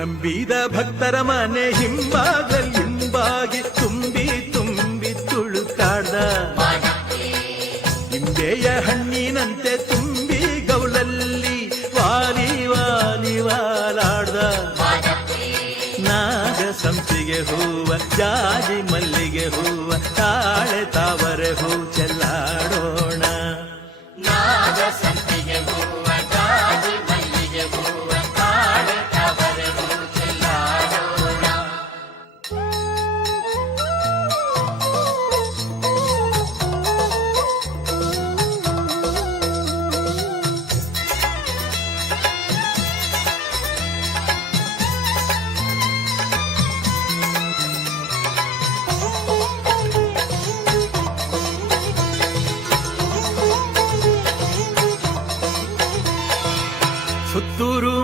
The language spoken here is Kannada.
ನಂಬಿದ ಭಕ್ತರ ಮನೆ ಹಿಂಬಾಗಿ ತುಂಬಿ ತುಂಬಿ ತುಳುಕಾಡ್ದ ನಿಂಬೆಯ ಹಣ್ಣಿನಂತೆ ತುಂಬಿ ಗೌಲಲ್ಲಿ ವಾಲಿ ವಾಲಿ ವಾಲಾಡ್ದ ನಾಗ ಸಂಪಿಗೆ ಹೂವ ಜಾಜಿ ಮಲ್ಲಿಗೆ ಹೂವ